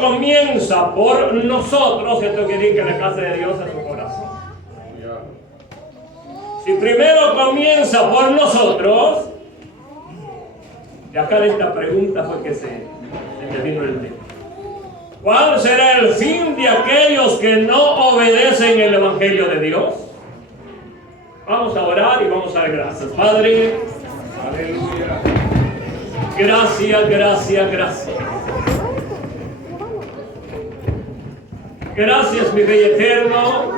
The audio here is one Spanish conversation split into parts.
comienza por nosotros, esto quiere decir que la casa de Dios es su corazón. Si primero comienza por nosotros, y acá de esta pregunta fue que se me vino el tema. ¿Cuál será el fin de aquellos que no obedecen el Evangelio de Dios? Vamos a orar y vamos a dar gracias. Padre, aleluya. Gracias, gracias, gracias. Gracias, mi Rey eterno,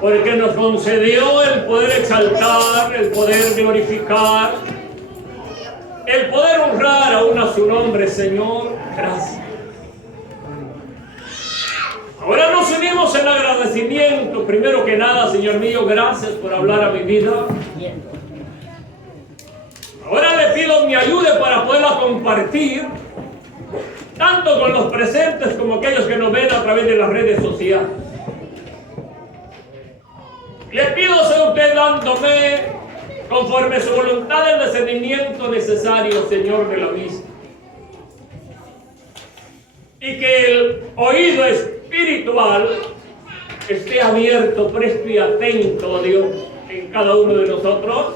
porque nos concedió el poder exaltar, el poder glorificar, el poder honrar aún a su nombre, Señor. Gracias. Ahora nos unimos en agradecimiento. Primero que nada, Señor mío, gracias por hablar a mi vida. Ahora le pido mi ayuda para poderla compartir, tanto con los presentes como aquellos que nos ven a través de las redes sociales. Le pido, sea usted dándome, conforme su voluntad, el discernimiento necesario, Señor, de la misma. Y que el oído espiritual esté abierto, presto y atento, Dios, en cada uno de nosotros,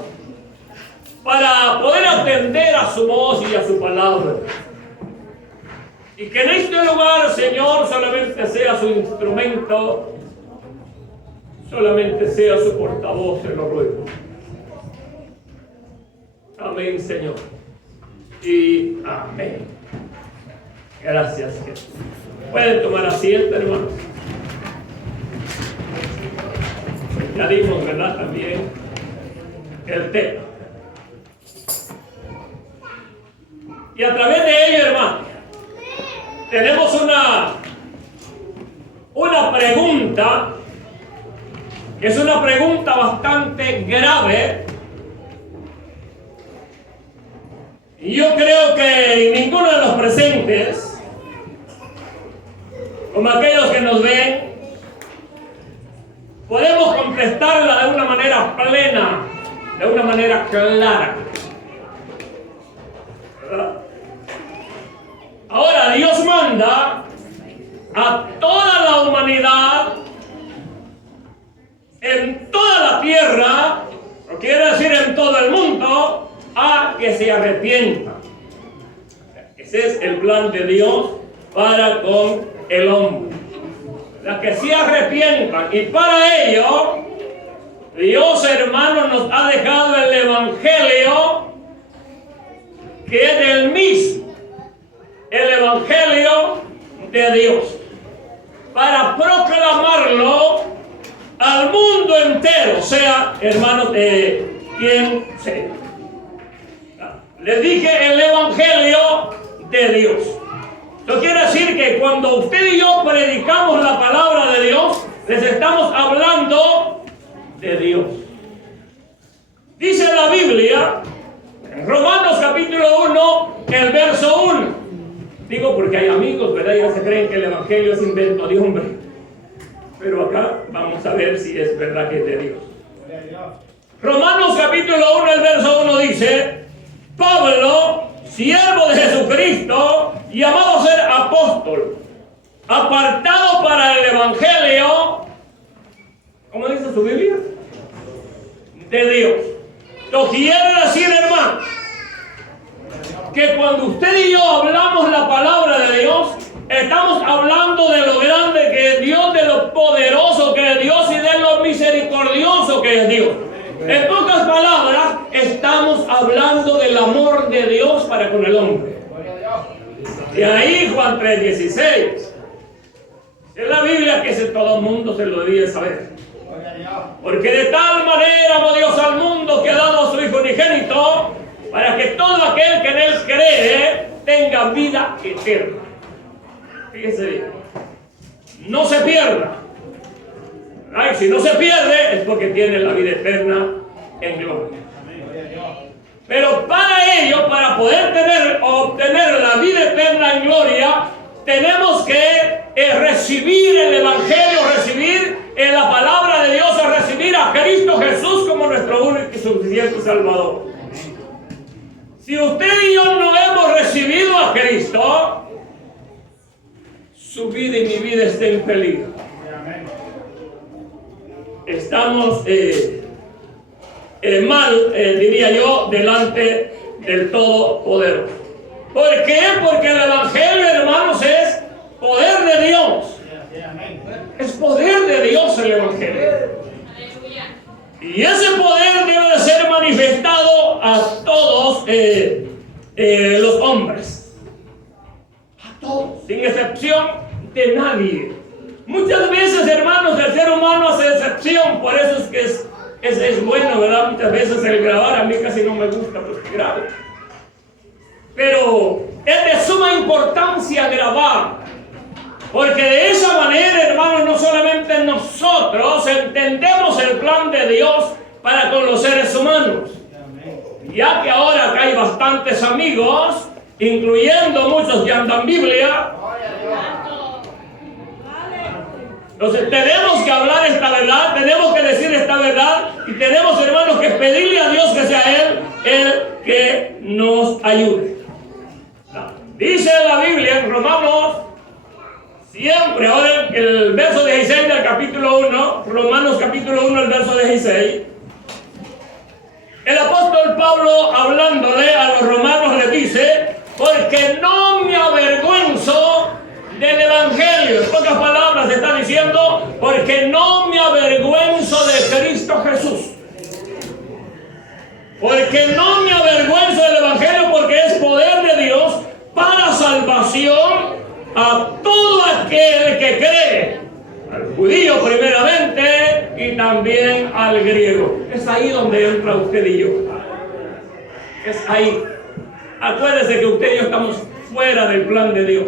para poder atender a su voz y a su palabra. Y que en este lugar, Señor, solamente sea su instrumento, solamente sea su portavoz, se lo ruego. Amén, Señor. Y amén. Gracias, Jesús. Pueden tomar asiento, hermanos. Ya dimos, ¿verdad? También el tema. Y a través de ello, hermanos, tenemos una pregunta, que es una pregunta bastante grave. Y yo creo que ninguno de los presentes, como aquellos que nos ven, podemos contestarla de una manera plena, de una manera clara. ¿Verdad? Ahora Dios manda a toda la humanidad, en toda la tierra, o quiere decir en todo el mundo, a que se arrepienta. Ese es el plan de Dios para con el hombre. La que se arrepientan. Y para ello, Dios, hermanos, nos ha dejado el Evangelio, que es el mismo, el Evangelio de Dios, para proclamarlo al mundo entero, sea, hermanos, quien sea. Les dije el Evangelio de Dios. Esto quiere decir que cuando usted y yo predicamos la palabra de Dios, les estamos hablando de Dios. Dice la Biblia, en Romanos capítulo 1, el verso 1. Digo porque hay amigos, ¿verdad? Ya se creen que el Evangelio es invento de hombre. Pero acá vamos a ver si es verdad que es de Dios. Romanos capítulo 1, el verso 1 dice: Pablo, siervo de Jesucristo, llamado a ser apóstol, apartado para el Evangelio, ¿cómo dice su Biblia? De Dios. Lo quiere decir, hermano, que cuando usted y yo hablamos la palabra de Dios, estamos hablando de lo grande que es Dios, de lo poderoso que es Dios y de lo misericordioso que es Dios. En pocas palabras, estamos hablando del amor de Dios para con el hombre. De ahí Juan 3:16. Es la Biblia que todo el mundo se lo debe saber. Porque de tal manera amó Dios al mundo que ha dado a su Hijo unigénito, para que todo aquel que en Él cree tenga vida eterna. Fíjese bien. No se pierda. Ay, si no se pierde es porque tiene la vida eterna en gloria. Pero para ello, para poder obtener la vida eterna en gloria, tenemos que recibir el Evangelio, recibir la palabra de Dios, recibir a Cristo Jesús como nuestro único y suficiente Salvador. Si usted y yo no hemos recibido a Cristo, su vida y mi vida esté en peligro. Estamos mal, diría yo, delante del Todopoderoso. ¿Por qué? Porque el Evangelio, hermanos, es poder de Dios. Es poder de Dios el Evangelio. Y ese poder debe de ser manifestado a todos los hombres. A todos, sin excepción de nadie. Muchas veces, hermanos, el ser humano hace excepción. Por eso es que es bueno, ¿verdad? Muchas veces el grabar, a mí casi no me gusta porque grabo. Pero es de suma importancia grabar. Porque de esa manera, hermanos, no solamente nosotros entendemos el plan de Dios para con los seres humanos. Ya que ahora acá hay bastantes amigos, incluyendo muchos que andan Biblia. Entonces tenemos que hablar esta verdad, tenemos que decir esta verdad y tenemos, hermanos, que pedirle a Dios que sea Él el que nos ayude. Dice la Biblia en Romanos, siempre, ahora el verso 16 del capítulo 1, Romanos capítulo 1, el verso 16, el apóstol Pablo, hablándole a los romanos, le dice: porque no me avergüenzo del Evangelio. En pocas palabras está diciendo: porque no me avergüenzo de Cristo Jesús. Porque no me avergüenzo del Evangelio, porque es poder de Dios para salvación a todo aquel que cree, al judío primeramente y también al griego. Es ahí donde entra usted y yo. Es ahí. Acuérdese que usted y yo estamos fuera del plan de Dios.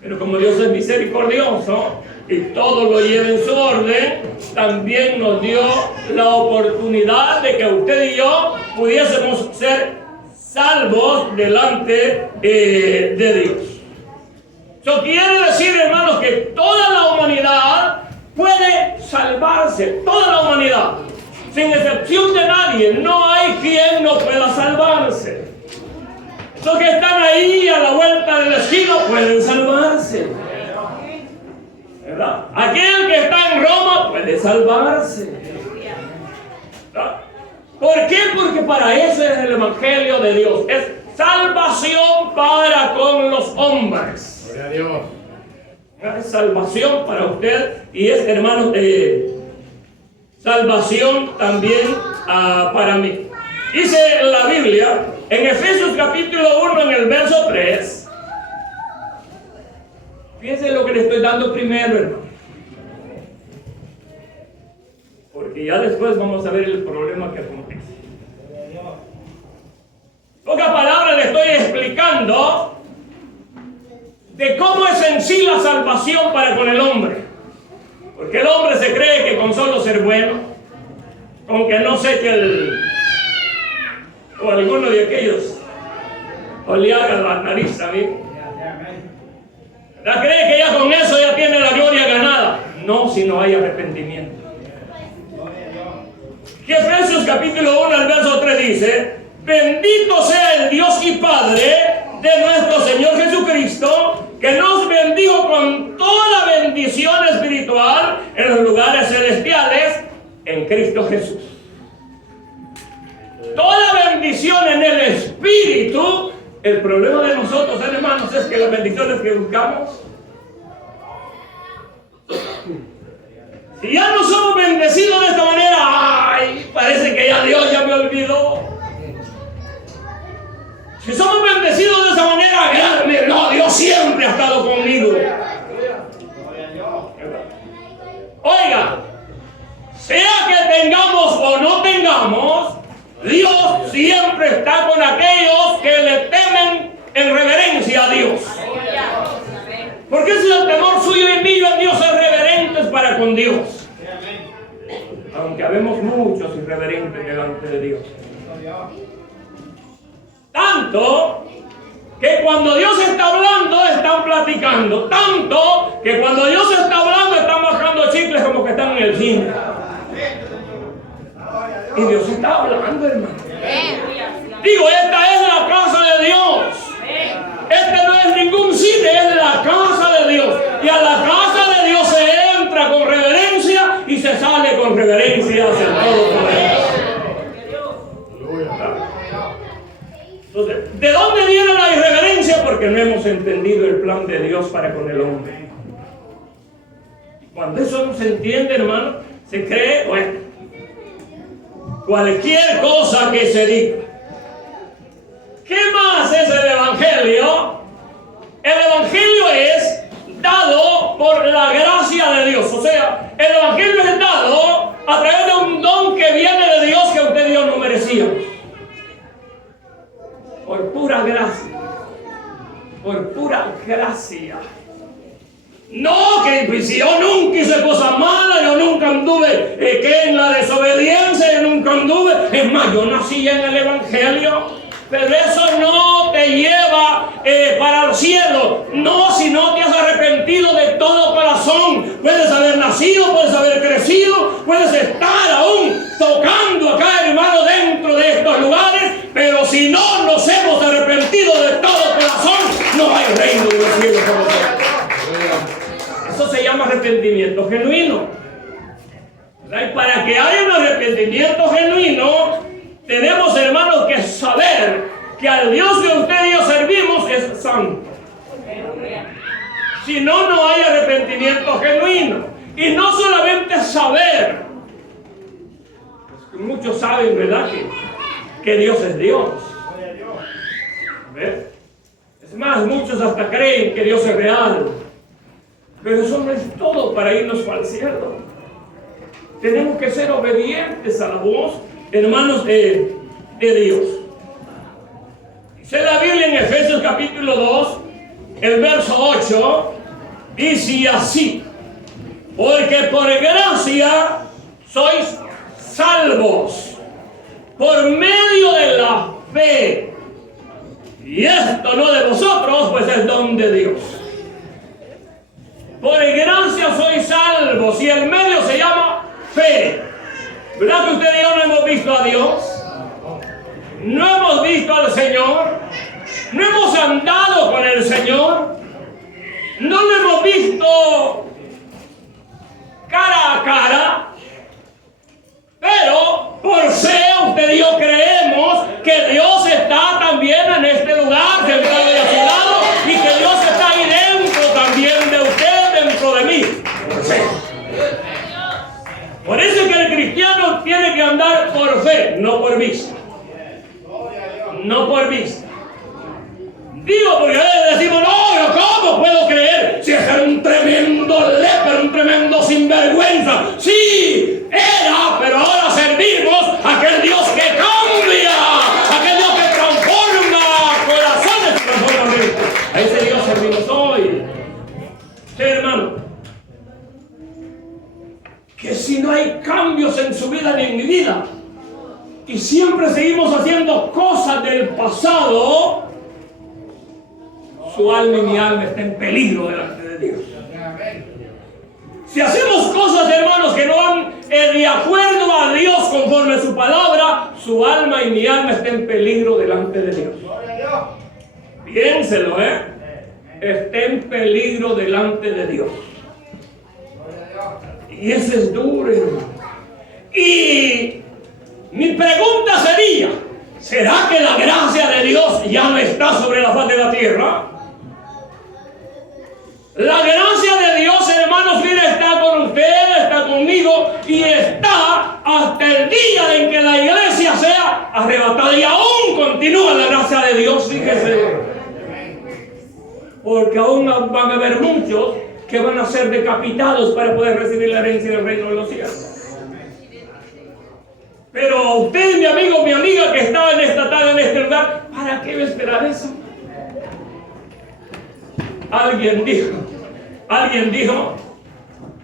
Pero como Dios es misericordioso y todo lo lleva en su orden, también nos dio la oportunidad de que usted y yo pudiésemos ser salvos delante de Dios. Eso quiere decir, hermanos, que toda la humanidad puede salvarse. Toda la humanidad, sin excepción de nadie. No hay quien no pueda salvarse. Los que están ahí a la vuelta del esquina pueden salvarse, ¿verdad? Aquel que está en Roma puede salvarse, ¿verdad? ¿Por qué? Porque para eso es el Evangelio de Dios. Es salvación para con los hombres. Gloria a Dios. Es salvación para usted y es, hermanos, salvación también para mí. Dice la Biblia en Efesios capítulo 1 en el verso 3. Fíjense lo que le estoy dando primero, hermano, porque ya después vamos a ver el problema que acontece. Pocas palabras le estoy explicando de cómo es en sí la salvación para con el hombre. Porque el hombre se cree que con solo ser bueno, con que no sé que o alguno de aquellos o le haga la nariz a mí, la cree que ya con eso ya tiene la gloria ganada. No, si no hay arrepentimiento. Que Efesios capítulo 1 el verso 3 dice: bendito sea el Dios y Padre de nuestro Señor Jesucristo, que nos bendijo con toda bendición espiritual en los lugares celestiales en Cristo Jesús. Toda bendición en el Espíritu. El problema de nosotros, hermanos, es que las bendiciones que buscamos, si ya no somos bendecidos de esta manera, ay, parece que ya Dios ya me olvidó. Si somos bendecidos de esa manera, no, Dios siempre ha estado conmigo. Oiga, sea que tengamos o no tengamos, Dios siempre está con aquellos que le temen en reverencia a Dios. Porque ese es el temor suyo y mío en Dios, es reverentes para con Dios. Aunque habemos muchos irreverentes delante de Dios. Tanto que cuando Dios está hablando, están platicando. Tanto que cuando Dios está hablando, están bajando chicles como que están en el cine. Y Dios está hablando, hermano. Digo, esta es la casa de Dios. Este no es ningún cine, es la casa hemos entendido el plan de Dios para con el hombre. Cuando eso no se entiende, hermano, se cree, bueno, cualquier cosa que se diga. ¿Qué más es el Evangelio? El Evangelio es dado por la gracia de Dios. O sea, el Evangelio es dado a través de un don que viene de Dios que usted y yo no merecíamos. Por pura gracia. Por pura gracia. No, que si yo nunca hice cosas malas, yo nunca anduve que en la desobediencia, yo nunca anduve. Es más, yo nací en el Evangelio. Pero eso no te lleva para el cielo. No, si no te has arrepentido de todo corazón. Puedes haber nacido, puedes haber crecido, puedes estar aún tocando acá, hermano, dentro de estos lugares. Pero si no nos hemos arrepentido de todo corazón, no hay reino de los cielos por nosotros. Eso se llama arrepentimiento genuino. Y para que haya un arrepentimiento genuino, tenemos, hermanos, que saber que al Dios que usted y yo servimos es santo. Si no, no hay arrepentimiento genuino. Y no solamente saber. Muchos saben, ¿verdad?, que Dios es Dios. ¿Ves? Es más, muchos hasta creen que Dios es real. Pero eso no es todo para irnos al cielo. Tenemos que ser obedientes a la voz, hermanos, de Dios. Dice la Biblia en Efesios capítulo 2, el verso 8, dice así: porque por gracia sois salvos por medio de la fe. Y esto no de vosotros, pues es don de Dios. Por gracia sois salvos, y el medio se llama fe. ¿Verdad que usted y yo no hemos visto a Dios? No hemos visto al Señor. No hemos andado con el Señor. No lo hemos visto cara a cara. Pero por fe usted y yo creemos que Dios está también en este lugar, sentado de a su lado, y que Dios está ahí dentro también de usted, dentro de mí. Por fe. Por eso es que el cristiano tiene que andar por fe, no por vista. No por vista. Digo, porque a veces decimos, no, ¿cómo puedo creer si es un tremendo lepero, un tremendo sinvergüenza? Sí, era, pero ahora servimos a aquel Dios que cambia, aquel Dios que transforma corazones, transforma mentes. A ese Dios servimos hoy. Sí, hermano, que si no hay cambios en su vida ni en mi vida, y siempre seguimos haciendo cosas del pasado, su alma y mi alma está en peligro delante de Dios. Si hacemos cosas, hermanos, que no van de acuerdo a Dios conforme a su palabra, su alma y mi alma está en peligro delante de Dios. Piénselo, está en peligro delante de Dios. Y eso es duro, hermano. Y mi pregunta sería, ¿será que la gracia de Dios ya no está sobre la faz de la tierra? La gracia de Dios, hermanos, mira, está con usted, está conmigo, y está hasta el día en que la iglesia sea arrebatada. Y aún continúa la gracia de Dios, fíjese. Porque aún van a haber muchos que van a ser decapitados para poder recibir la herencia del reino de los cielos. Pero usted, mi amigo, mi amiga que está en esta tarde, en este lugar, ¿para qué va a esperar eso? Alguien dijo,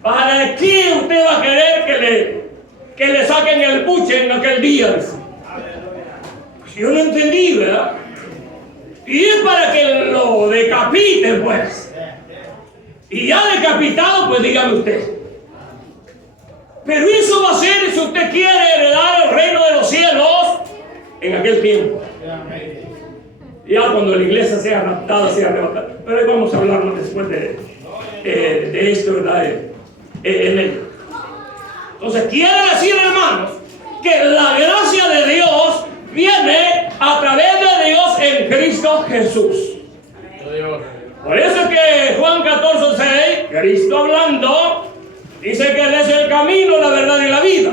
¿para qué usted va a querer que le saquen el buche en aquel día? Pues yo no entendí, ¿verdad? Y es para que lo decapiten, pues. Y ya decapitado, pues dígame usted. Pero eso va a ser si usted quiere heredar el reino de los cielos en aquel tiempo. Ya cuando la iglesia sea raptada, sea arrebatada. Pero ahí vamos a hablarnos después de esto, ¿verdad? En ello. Entonces, quiere decir, hermanos, que la gracia de Dios viene a través de Dios en Cristo Jesús. Por eso es que Juan 14:6, Cristo hablando, dice que Él es el camino, la verdad y la vida.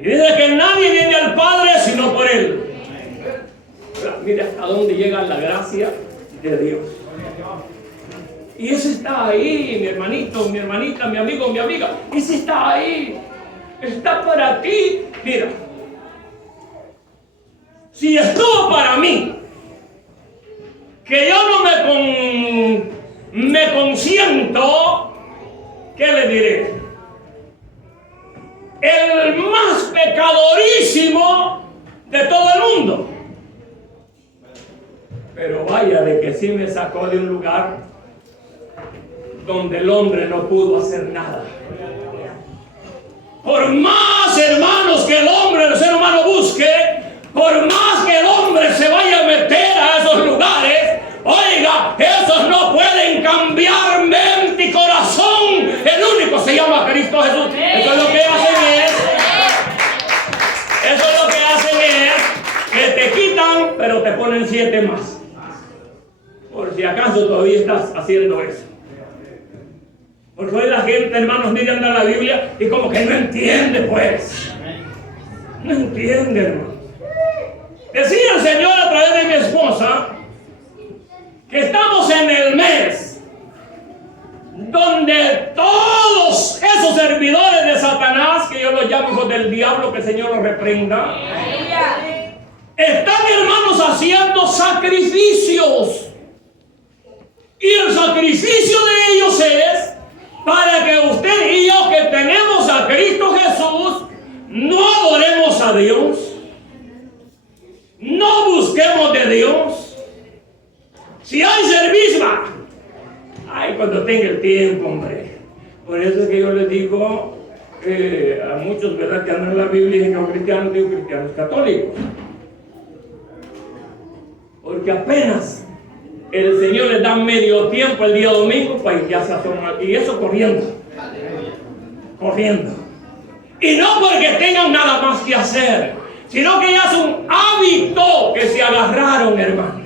Y dice que nadie viene al Padre sino por Él. Mira hasta dónde llega la gracia de Dios. Y ese está ahí, mi hermanito, mi hermanita, mi amigo, mi amiga. Ese está ahí. Está para ti. Mira. Si estuvo para mí, que yo no me consiento, ¿qué le diré? El más pecadorísimo de todo el mundo. Pero vaya de que sí me sacó de un lugar donde el hombre no pudo hacer nada. Por más, hermanos, que el ser humano busque, por más que el hombre se vaya a meter a esos lugares, oiga, esos no pueden cambiar mente y corazón. El único se llama Cristo Jesús. Eso es lo que hacen es que te quitan, pero te ponen 7 más. Por si acaso todavía estás haciendo eso. Porque hoy la gente, hermanos, miran a la Biblia y como que no entiende, pues. No entiende, hermano. Decía el Señor a través de mi esposa que estamos en el mes donde todos esos servidores de Satanás, que yo los llamo hijos del diablo, que el Señor los reprenda, están, hermanos, haciendo sacrificios. Y el sacrificio de ellos es para que usted y yo, que tenemos a Cristo Jesús, no adoremos a Dios, no busquemos de Dios. Si hay servicio, ay, cuando tenga el tiempo, hombre. Por eso es que yo les digo a muchos, ¿verdad?, que andan en la Biblia y que son cristianos, digo cristianos católicos. Porque apenas el Señor les da medio tiempo el día domingo, pues ya se asoman. Y eso corriendo. Corriendo. Y no porque tengan nada más que hacer, sino que ya es un hábito que se agarraron, hermano.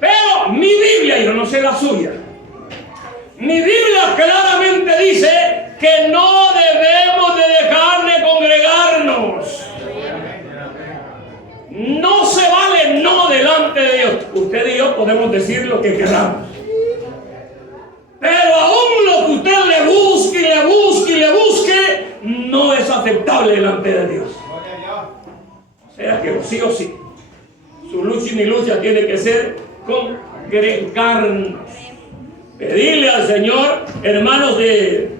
Pero mi Biblia, yo no sé la suya, mi Biblia claramente dice que no debemos de dejar de congregarnos. No se vale no delante de Dios. Usted y yo podemos decir lo que queramos, pero aún lo que usted le busque y le busque y le busque, no es aceptable delante de Dios. O sea que sí o sí, su lucha y mi lucha tiene que ser congregarnos. Pedirle al Señor, hermanos, que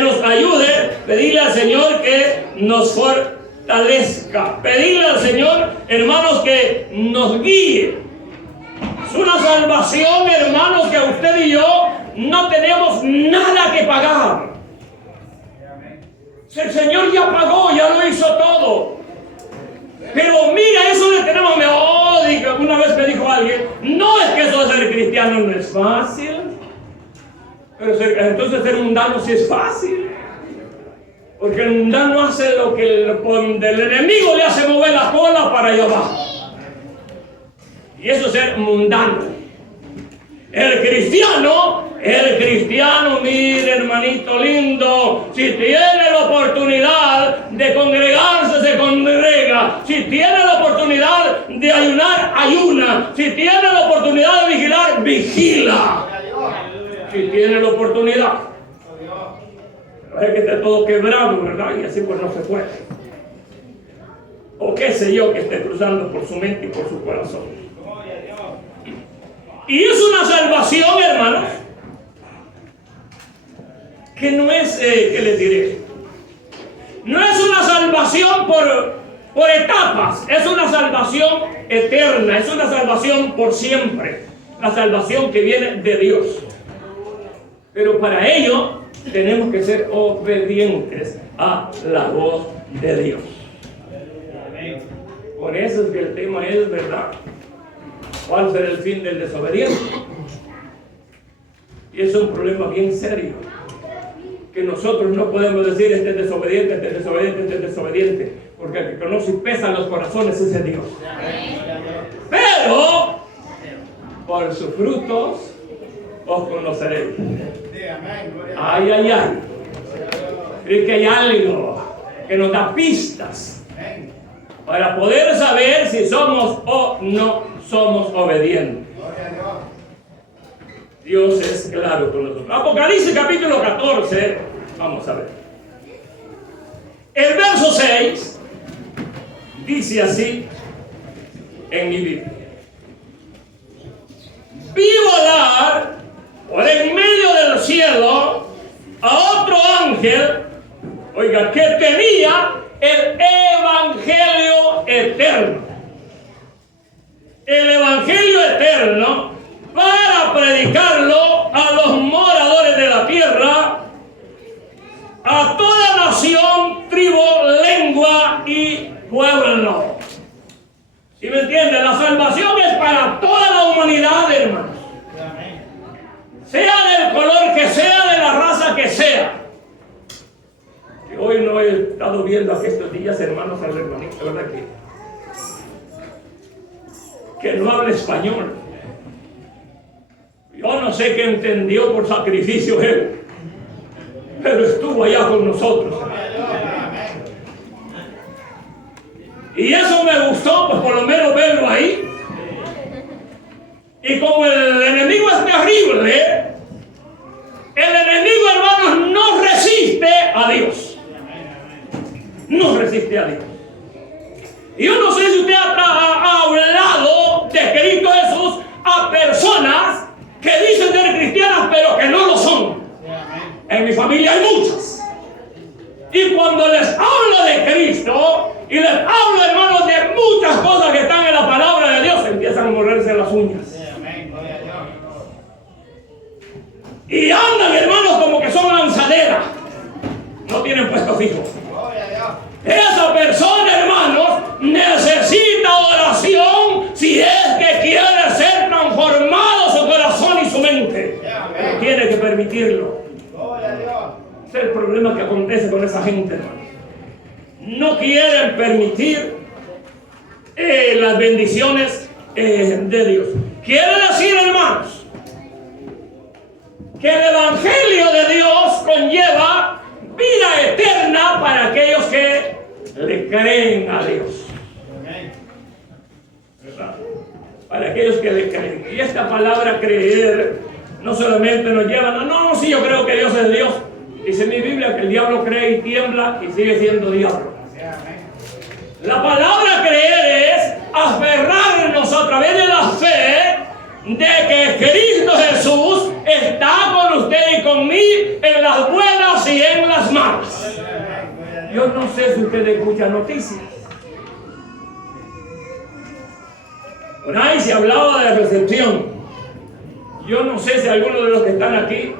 nos ayude. Pedirle al Señor que nos fortalezca. Pedirle al Señor, hermanos, que nos guíe. Es una salvación, hermanos, que usted y yo no tenemos nada que pagar. El Señor ya pagó, ya lo hizo todo. Pero mira, eso le tenemos, una vez me dijo alguien, no es que eso de ser cristiano no es fácil. Pero entonces ser mundano sí es fácil. Porque el mundano hace lo que el enemigo le hace mover la cola para allá abajo. Y eso es ser mundano. El cristiano, mire, hermanito lindo, si tiene la oportunidad de congregarse, se congrega. Si tiene la oportunidad de ayunar, ayuna. Si tiene la oportunidad de vigilar, vigila. Si tiene la oportunidad. Pero es que esté todo quebrado, ¿verdad? Y así pues no se puede. O qué sé yo que esté cruzando por su mente y por su corazón. Y es una salvación, hermanos, que no es, ¿qué les diré? No es una salvación por etapas, es una salvación eterna, es una salvación por siempre, la salvación que viene de Dios. Pero para ello tenemos que ser obedientes a la voz de Dios. Por eso es que el tema es, ¿verdad?, ¿cuál será el fin del desobediente? Y es un problema bien serio, que nosotros no podemos decir este es desobediente, este es desobediente, este es desobediente, porque el que conoce y pesa los corazones es Dios. Pero por sus frutos os conoceréis. Ay, ay, ay. Es que hay algo que nos da pistas para poder saber si somos o no somos obedientes. Dios es claro con nosotros. Apocalipsis capítulo 14, vamos a ver. El verso 6 dice así en mi Biblia. Vi volar por en medio del cielo a otro ángel, oiga, que tenía el Evangelio eterno. El Evangelio eterno para predicarlo a los moradores de la tierra, a toda nación, tribu, lengua y pueblo. ¿Sí me entienden? La salvación es para toda la humanidad, hermanos. Sea del color que sea, de la raza que sea. Que hoy no he estado viendo aquí estos días, hermanos, al hermanito, ¿verdad? Que no habla español. Yo no sé qué entendió por sacrificio él, pero estuvo allá con nosotros. Y eso me gustó, pues por lo menos verlo ahí. Y como el enemigo es terrible, el enemigo, hermanos, no resiste a Dios. No resiste a Dios. Y yo no sé si usted ha hablado de Cristo Jesús a personas que dicen ser cristianas, pero que no lo son. En mi familia hay muchas. Y cuando les hablo de Cristo, y les hablo, hermanos, de muchas cosas que están en la palabra de Dios, empiezan a morderse las uñas. Y andan, hermanos, como que son lanzaderas. No tienen puesto fijo. Esa persona, hermanos, necesita oración si es que quiere ser transformado su corazón y su mente. Pero tiene que permitirlo. Ese es el problema que acontece con esa gente, hermanos. No quieren permitir las bendiciones de Dios. Quiere decir, hermanos, que el Evangelio de Dios conlleva vida eterna para aquellos que le creen a Dios. ¿Verdad? Para aquellos que le creen. Y esta palabra creer no solamente nos lleva, no, sí, yo creo que Dios es Dios. Dice mi Biblia que el diablo cree y tiembla y sigue siendo diablo. La palabra creer es aferrarnos a través de la fe de que Cristo Jesús está con usted y conmigo en las buenas y en las malas. Yo no sé si usted escucha noticias. Por ahí se hablaba de recepción. Yo no sé si algunos de los que están aquí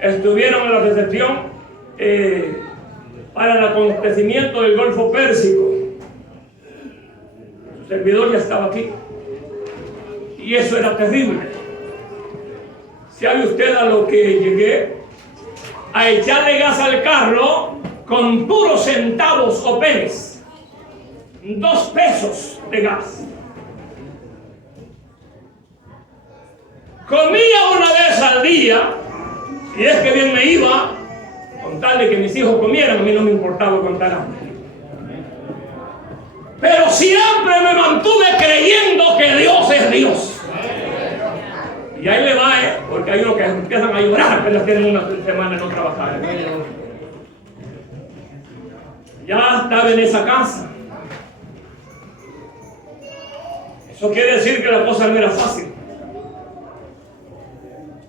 estuvieron en la recepción para el acontecimiento del Golfo Pérsico. Su servidor ya estaba aquí. Y eso era terrible. ¿Sabe usted a lo que llegué? A echarle gas al carro con puros centavos o pennies. 2 pesos de gas. Comía una vez al día, y es que bien me iba, con tal de que mis hijos comieran, a mí no me importaba contar hambre. Pero siempre me mantuve creyendo que Dios es Dios. Y ahí le va, porque hay unos que empiezan a llorar apenas tienen una semana de no trabajar. Ya estaba en esa casa. Eso quiere decir que la cosa no era fácil.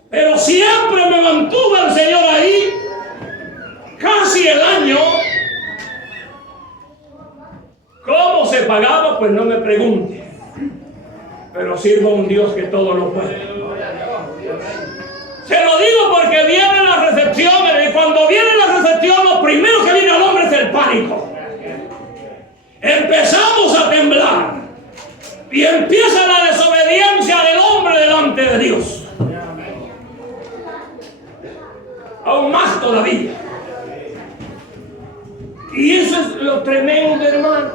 Pero siempre me mantuvo el Señor ahí, casi el año. ¿Cómo se pagaba? Pues no me pregunte. Pero sirvo a un Dios que todo lo puede. Se lo digo porque viene la recepción, y cuando viene la recepción, lo primero que viene al hombre es el pánico. Empezamos a temblar. Y empieza la desobediencia del hombre delante de Dios. Aún más todavía. Y eso es lo tremendo, hermano.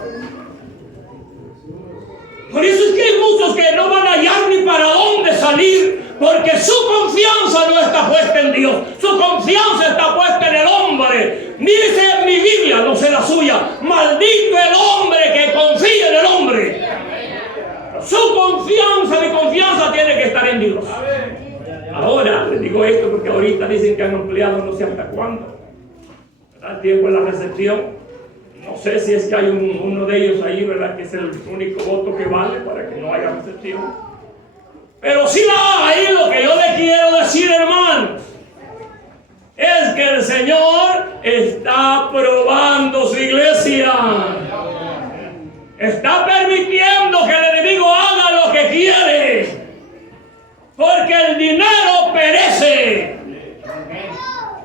Por eso es que hay muchos que no van a hallar ni para dónde salir. salir, porque su confianza no está puesta en Dios, su confianza está puesta en el hombre. Dice en mi Biblia, no sé la suya, maldito el hombre que confía en el hombre. Su confianza, mi confianza tiene que estar en Dios. Ahora, les digo esto porque ahorita dicen que han ampliado no sé hasta cuándo el tiempo de la recepción. No sé si es que hay uno de ellos ahí, ¿verdad? Que es el único voto que vale para que no haya recepción. Pero si la hay, lo que yo le quiero decir, hermanos, es que el Señor está probando su iglesia. Está permitiendo que el enemigo haga lo que quiere. Porque el dinero perece.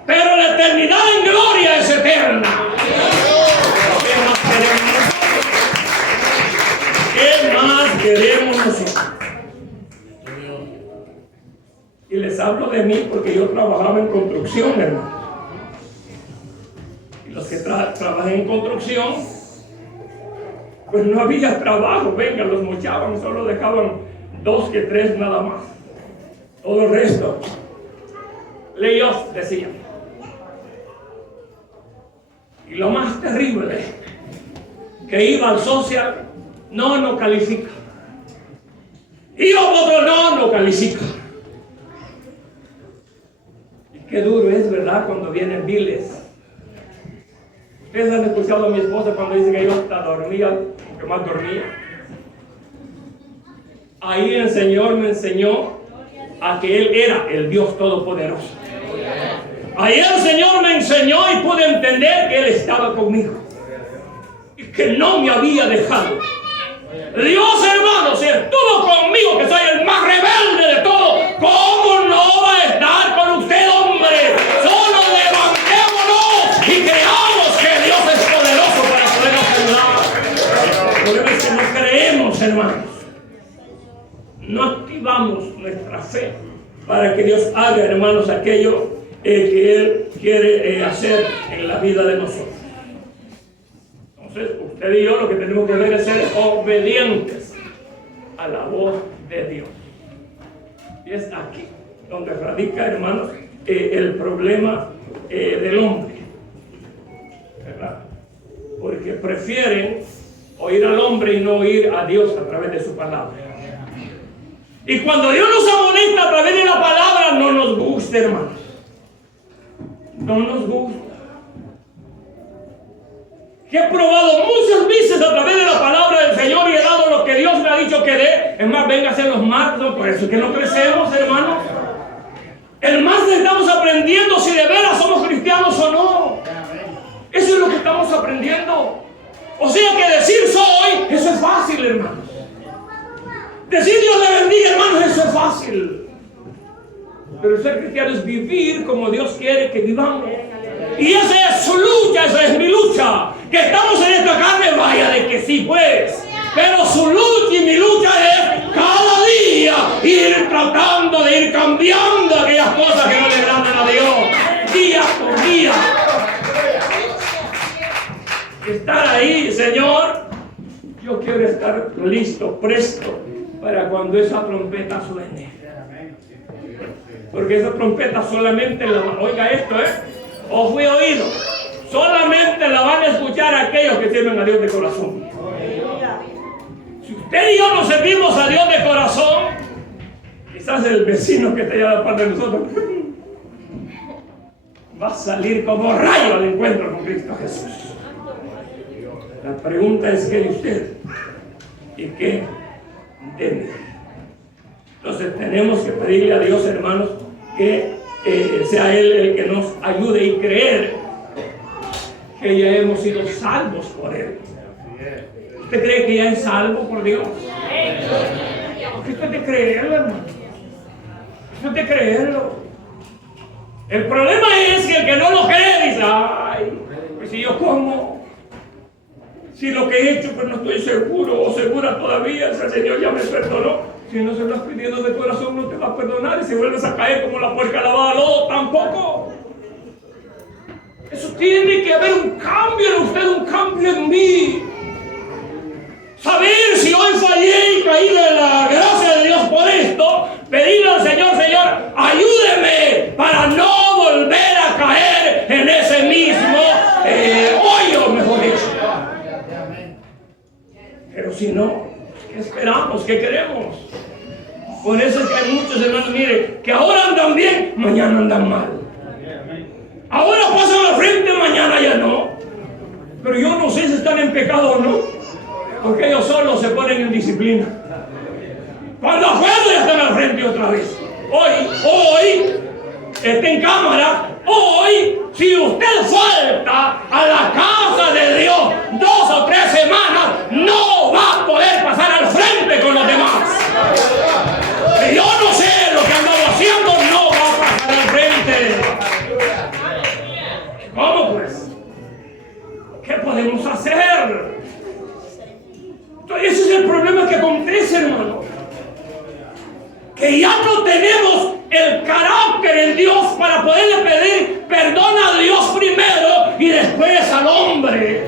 Pero la eternidad en gloria es eterna. ¿Qué más queremos nosotros? Y les hablo de mí porque yo trabajaba en construcción, hermano. Y los que trabajan en construcción, pues no había trabajo. Venga, los mochaban, solo dejaban 2 que 3 nada más. Todo el resto, layoff decían. Y lo más terrible, que iba al social, no califica. Iba a otro, no califica. Y qué duro es, ¿verdad? Cuando vienen biles. Ustedes han escuchado a mi esposa cuando dice que yo hasta dormía, porque más dormía. Ahí el Señor me enseñó a que Él era el Dios Todopoderoso. Ahí el Señor me enseñó y pude entender que Él estaba conmigo y que no me había dejado. Dios, hermano, si estuvo conmigo, que soy el más rebelde de todos, ¿cómo no va a estar con usted, hombre? Solo levantémonos y creamos que Dios es poderoso para poder ayudar. El problema es que no creemos, hermanos. No activamos nuestra fe para que Dios haga, hermanos, aquello que Él quiere hacer en la vida de nosotros. Entonces, usted y yo lo que tenemos que ver es ser obedientes a la voz de Dios. Y es aquí donde radica, hermanos, el problema del hombre, ¿verdad? Porque prefieren oír al hombre y no oír a Dios a través de su palabra. Y cuando Dios nos amonesta a través de la palabra, no nos gusta, hermanos. No nos gusta. Que he probado muchas veces a través de la palabra del Señor y he dado lo que Dios me ha dicho que dé. Es más, venga a hacer los marcos, por eso es que no crecemos, hermanos. El más estamos aprendiendo si de veras somos cristianos o no. Eso es lo que estamos aprendiendo. O sea que decir soy, eso es fácil, hermanos. Decir Dios le bendiga, hermanos, eso es fácil. Pero ser cristiano es vivir como Dios quiere que vivamos. Y esa es su lucha, esa es mi lucha. Que estamos en esta carne, vaya de que sí, pues. Pero su lucha y mi lucha es cada día ir tratando de ir cambiando aquellas cosas que no le agradan a Dios. Día por día. Estar ahí, Señor. Yo quiero estar listo, presto, para cuando esa trompeta suene. Porque esa trompeta solamente oiga esto, ojo y oído, solamente la van a escuchar aquellos que sirven a Dios de corazón. Si usted y yo no servimos a Dios de corazón, quizás el vecino que está allá a la par de nosotros va a salir como rayo al encuentro con Cristo Jesús. La pregunta es: ¿qué de usted? ¿Y qué de mí? Entonces tenemos que pedirle a Dios, hermanos, que sea Él el que nos ayude y creer que ya hemos sido salvos por Él. ¿Usted cree que ya es salvo por Dios? Usted de creerlo, hermano. Usted de creerlo. El problema es que el que no lo cree dice: ay, pues si yo como, si lo que he hecho pero no estoy seguro o segura todavía, el Señor ya me perdonó. Si no se lo has pedido de corazón, no te va a perdonar. Y si vuelves a caer como la puerca lavada al lodo, tampoco. Eso tiene que haber un cambio en usted, un cambio en mí. Saber si hoy fallé y caí de la gracia de Dios por esto, Pedirle al Señor, Señor, ayúdeme para no volver a caer en ese mismo hoyo, mejor dicho. Pero si no, ¿qué esperamos? ¿Qué queremos? Por eso es que hay muchos hermanos, mire, que ahora andan bien, mañana andan mal. Ahora pasan al frente, mañana ya no. Pero yo no sé si están en pecado o no, porque ellos solos se ponen en disciplina. Cuando afuera ya están al frente otra vez. Hoy, está en cámara. Hoy, si usted falta a la casa de Dios 2 o 3 semanas, no va a poder pasar al frente con los demás. Si yo no sé lo que andamos haciendo, no va a pasar al frente. ¿Cómo pues? ¿Qué podemos hacer? Entonces, ese es el problema que acontece, hermano. Que ya no tenemos el carácter en Dios para poderle pedir perdón a Dios primero y después al hombre.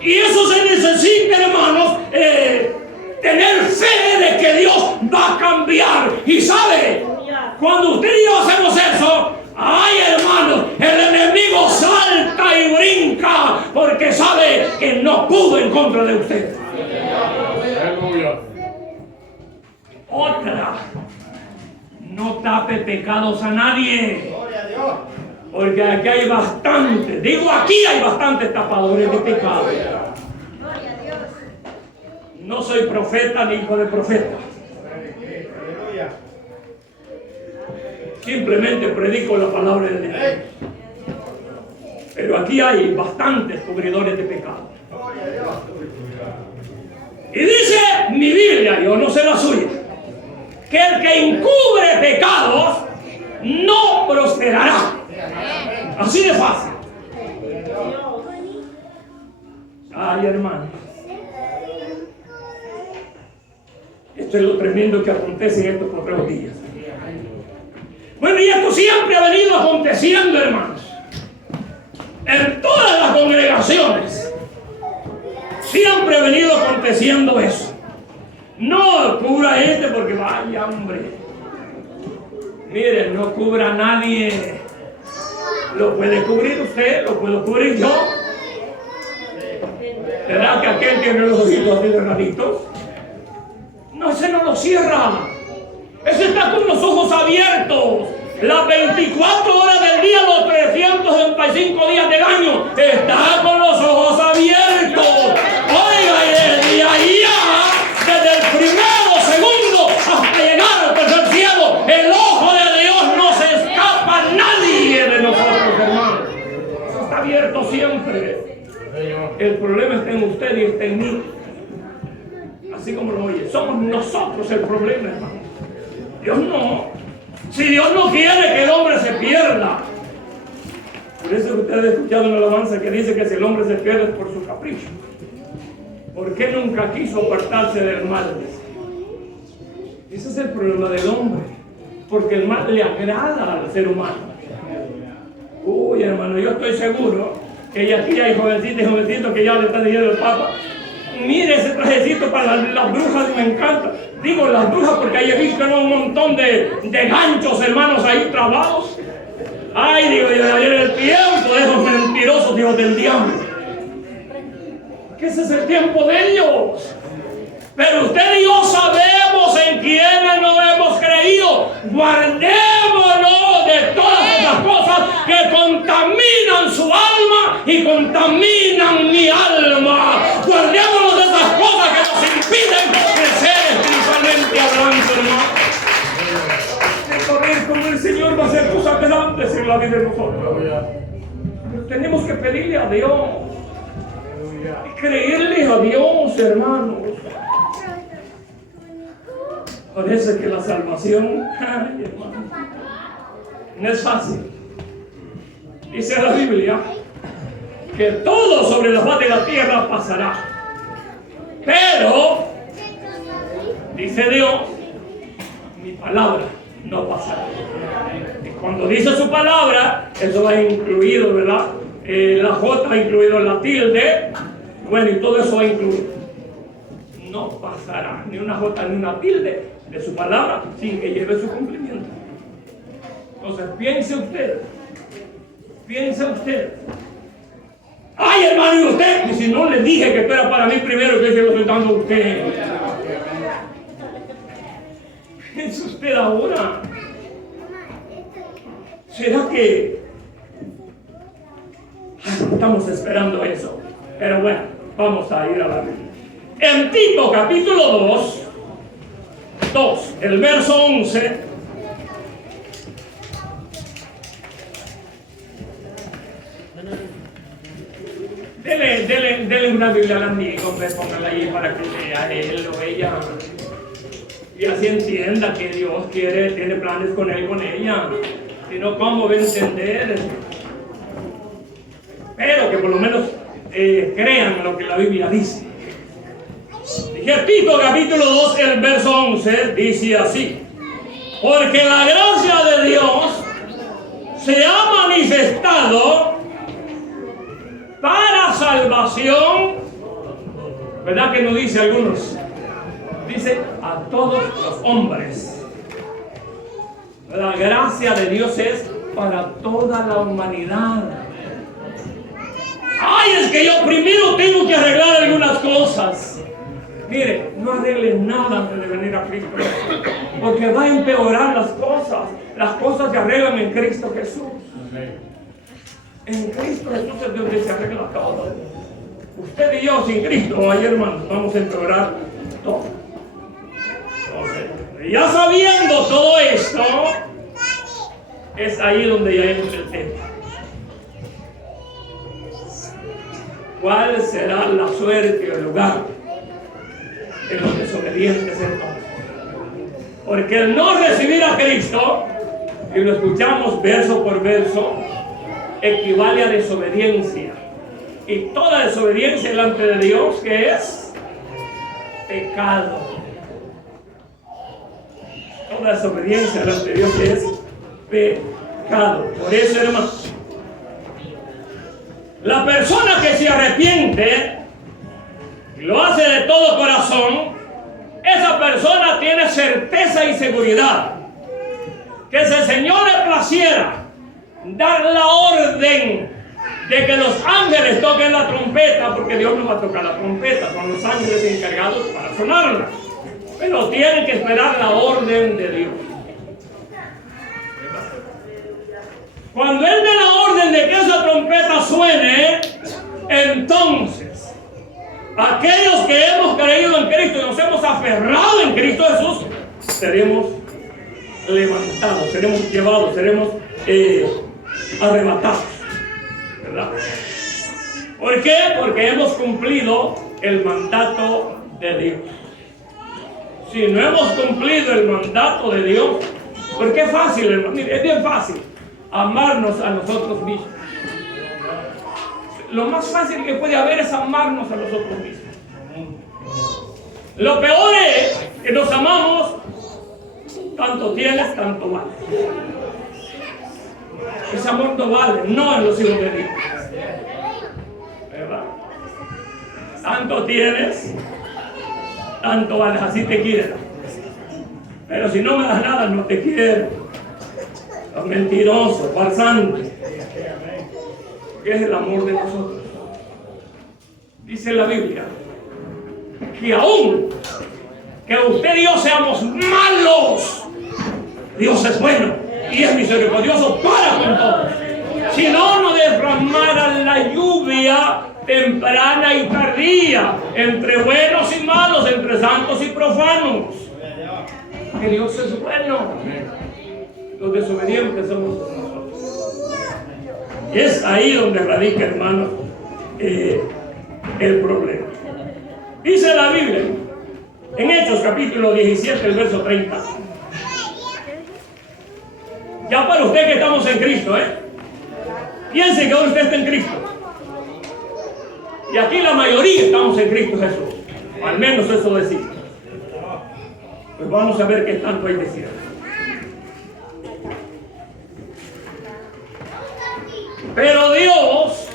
Y eso se necesita, hermanos, tener fe de que Dios va a cambiar. Y sabe, cuando usted y yo hacemos eso, ay, hermanos, el enemigo salta y brinca porque sabe que no pudo en contra de usted. Aleluya. Otra, no tape pecados a nadie. Porque aquí hay bastantes, digo aquí hay bastantes tapadores de pecados. No soy profeta ni hijo de profeta. Simplemente predico la palabra de Dios. Pero aquí hay bastantes cubridores de pecados. Y dice mi Biblia, yo no sé la suya, que el que encubre pecados no prosperará. Así de fácil. Ay, hermano, esto es lo tremendo que acontece en estos próximos días. Bueno, y esto siempre ha venido aconteciendo, hermanos, en todas las congregaciones. Siempre ha venido aconteciendo eso. No cubra porque vaya, hombre. Miren, no cubra a nadie. Lo puede cubrir usted, lo puedo cubrir yo. ¿Verdad que aquel tiene los ojitos así cerraditos? No, ese no lo cierra. Ese está con los ojos abiertos. Las 24 horas del día, los 365 días del año, está con los ojos abiertos. Oiga, y desde allá, desde el primero, segundo, hasta llegar al tercer cielo, el ojo de Dios no se escapa a nadie de nosotros, hermanos. Eso está abierto siempre. El problema está en usted y está en mí. Así como lo oye, somos nosotros el problema, hermano. Dios no. Si Dios no quiere que el hombre se pierda. Por eso usted ha escuchado una alabanza que dice que si el hombre se pierde es por su capricho. ¿Por qué nunca quiso apartarse del mal? Ese es el problema del hombre. Porque el mal le agrada al ser humano. Uy, hermano, yo estoy seguro que aquí hay jovencitos y jovencitos que ya le están diciendo al Papa: mire ese trajecito para las brujas, me encanta. Digo las brujas porque ahí he visto un montón de ganchos, hermanos, ahí trabados. Ay, digo yo, ayer el tiempo de esos mentirosos hijos del diablo. Que ese es el tiempo de ellos. Pero usted y yo sabemos en quiénes no hemos creído. Guardémonos de todas esas cosas que contaminan su alma y contaminan mi alma. Guardémonos de esas cosas que nos impiden crecer espiritualmente hablando, hermano. Como el Señor va a hacer cosas grandes en la vida de nosotros. Pero tenemos que pedirle a Dios. Y creerle a Dios, hermanos. Parece que la salvación, ay, hermano, no es fácil. Dice la Biblia que todo sobre la faz de la tierra pasará. Pero, dice Dios, mi palabra no pasará. Y cuando dice su palabra, eso va incluido, ¿verdad? La J ha incluido la tilde. Bueno, y todo eso va incluido. No pasará, ni una J ni una tilde, de su palabra sin que lleve su cumplimiento. Entonces piense usted. Ay, hermano, ¿y usted? Y si no le dije que esto era para mí primero, que se lo estoy dando a usted. Piense usted ahora. ¿Será que estamos esperando eso? Pero bueno, vamos a ir a la Biblia. En Tito capítulo 2, el verso 11. Dele una Biblia al amigo, póngala ahí para que lea él o ella. Y así entienda que Dios tiene planes con él, con ella. Si no, ¿cómo va a entender? Pero que por lo menos crean lo que la Biblia dice. Dije, Tito capítulo 2, el verso 11, dice así: porque la gracia de Dios se ha manifestado para salvación, ¿verdad que no dice algunos? Dice a todos los hombres. La gracia de Dios es para toda la humanidad. Ay, es que yo primero tengo que arreglar algunas cosas. Mire, no arregle nada antes de venir a Cristo, porque va a empeorar las cosas. Las cosas se arreglan en Cristo Jesús. En Cristo Jesús es donde se arregla todo. Usted y yo sin Cristo, ay hermanos, vamos a empeorar todo. Entonces, ya sabiendo todo esto, es ahí donde ya entra el tema. ¿Cuál será la suerte o el lugar de los desobedientes entonces? Porque el no recibir a Cristo, y lo escuchamos verso por verso, equivale a desobediencia. Y toda desobediencia delante de Dios, ¿qué es? Pecado. Toda desobediencia delante de Dios es pecado. Por eso, hermanos, la persona que se arrepiente y lo hace de todo corazón, esa persona tiene certeza y seguridad que si el Señor le placiera dar la orden de que los ángeles toquen la trompeta, porque Dios no va a tocar la trompeta, son los ángeles encargados para sonarla, pero tienen que esperar la orden de Dios. Cuando Él dé la orden de que esa trompeta suene, entonces aquellos que hemos creído en Cristo y nos hemos aferrado en Cristo Jesús, seremos levantados, seremos llevados, seremos arrebatados, ¿verdad? ¿Por qué? Porque hemos cumplido el mandato de Dios. Si no hemos cumplido el mandato de Dios, porque es fácil, hermano, mire, es bien fácil amarnos a nosotros mismos. Lo más fácil que puede haber es amarnos a nosotros mismos. Lo peor es que nos amamos, tanto tienes, tanto vale. Ese amor no vale, no en los hijos de Dios. ¿Verdad? Tanto tienes, tanto vales, así te quiero. Pero si no me das nada, no te quiero. Los mentirosos, farsantes. ¿Qué es el amor de nosotros? Dice la Biblia que aún que usted y yo seamos malos, Dios es bueno y es misericordioso para con todos. Si no derramara la lluvia temprana y tardía entre buenos y malos, entre santos y profanos. Que Dios es bueno. Los desobedientes somos nosotros. Y es ahí donde radica, hermanos, el problema. Dice la Biblia en Hechos capítulo 17, el verso 30. Ya para usted que estamos en Cristo, piense que ahora usted está en Cristo. Y aquí la mayoría estamos en Cristo Jesús. Al menos eso decimos. Pues vamos a ver qué tanto hay que decir. Pero Dios,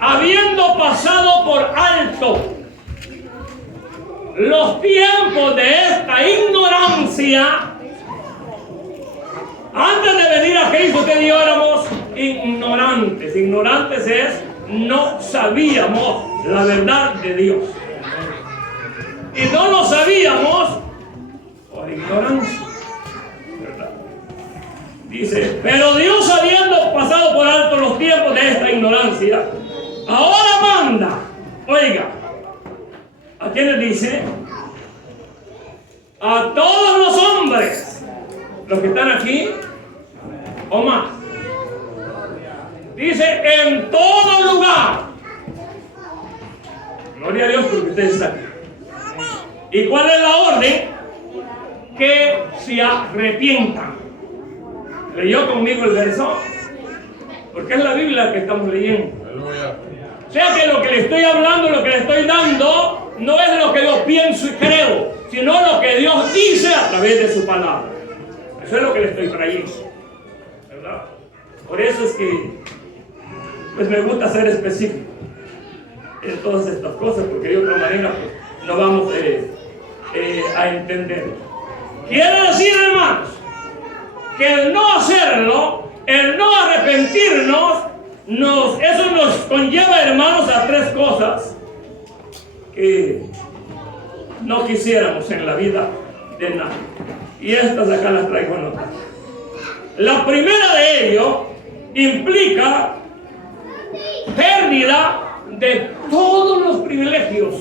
habiendo pasado por alto los tiempos de esta ignorancia. Antes de venir a Cristo, usted y yo éramos ignorantes. Ignorantes es no sabíamos la verdad de Dios. Y no lo sabíamos por ignorancia. ¿Verdad? Dice, pero Dios, habiendo pasado por alto los tiempos de esta ignorancia, ahora manda, oiga, ¿a quiénes dice? A todos los hombres, los que están aquí, o más. Dice, en todo lugar. Gloria a Dios porque ustedes están aquí. ¿Y cuál es la orden? Que se arrepientan. ¿Leyó conmigo el verso? Porque es la Biblia que estamos leyendo. O sea que lo que le estoy hablando, lo que le estoy dando, no es lo que yo pienso y creo, sino lo que Dios dice a través de su palabra. Eso es lo que le estoy trayendo, ¿verdad? Por eso es que pues me gusta ser específico en todas estas cosas, porque de otra manera pues, no vamos a entender. Quiere decir, hermanos, que el no hacerlo, el no arrepentirnos, eso nos conlleva, hermanos, a tres cosas que no quisiéramos en la vida de nadie. Y estas acá las traigo anotadas. La primera de ello implica pérdida de todos los privilegios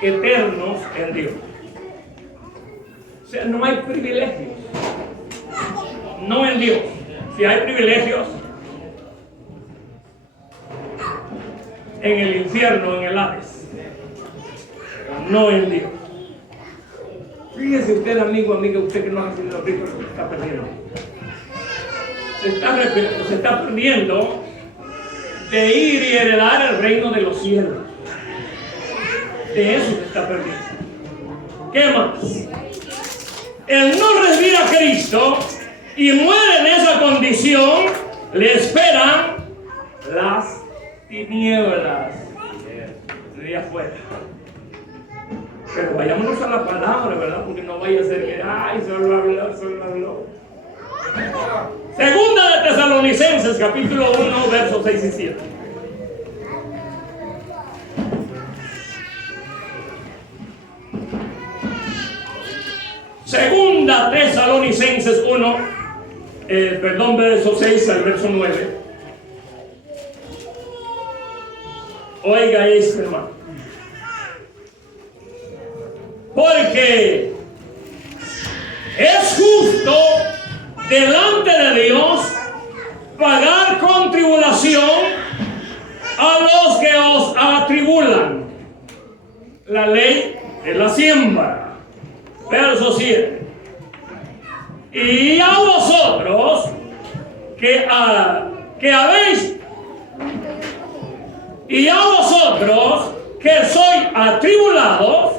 eternos en Dios. O sea, no hay privilegios. No en Dios. Si hay privilegios en el infierno, en el Hades, no en Dios. Fíjese usted, amigo, amiga, usted que no ha recibido a Cristo, se está perdiendo. Se está perdiendo de ir y heredar el reino de los cielos. De eso se está perdiendo. ¿Qué más? El no recibir a Cristo y muere en esa condición, le esperan las tinieblas de afuera. Pero vayámonos a la palabra, ¿verdad? Porque no vaya a ser que, ay, solo habló. Segunda de Tesalonicenses, capítulo 1, versos 6 y 7. Segunda Tesalonicenses 1, verso 6 al verso 9. Oiga esto, hermano. Porque es justo delante de Dios pagar con tribulación a los que os atribulan. La ley de la siembra. Verso 7. Y a vosotros que habéis, y a vosotros que sois atribulados,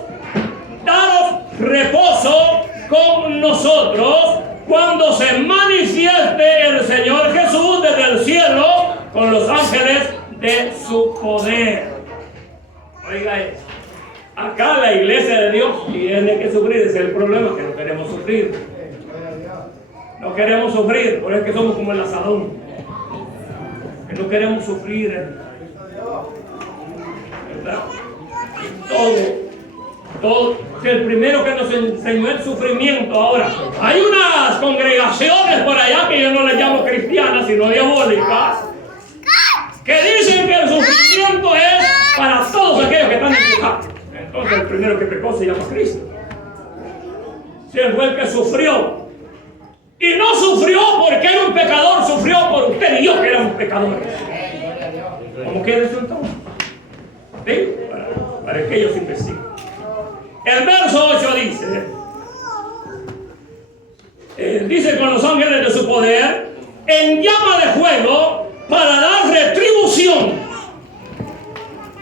daros reposo con nosotros cuando se manifieste el Señor Jesús desde el cielo con los ángeles de su poder. Oiga eso. Acá la iglesia de Dios tiene que sufrir. Ese es el problema, que no queremos sufrir. No queremos sufrir, por eso es que somos como el asadón. Que no queremos sufrir. ¿Verdad? Todo. El primero que nos enseñó el sufrimiento. Ahora, hay unas congregaciones por allá que yo no las llamo cristianas, sino diabólicas, que dicen que el sufrimiento es para todos aquellos que están en pecado. Entonces el primero que pecó se llama Cristo. Si él fue el que sufrió. Y no sufrió porque era un pecador, sufrió por usted y yo que éramos pecadores. ¿Cómo que resultó? ¿Sí? Para que ellos investiguen. El verso 8 dice con los ángeles de su poder, en llama de fuego para dar retribución.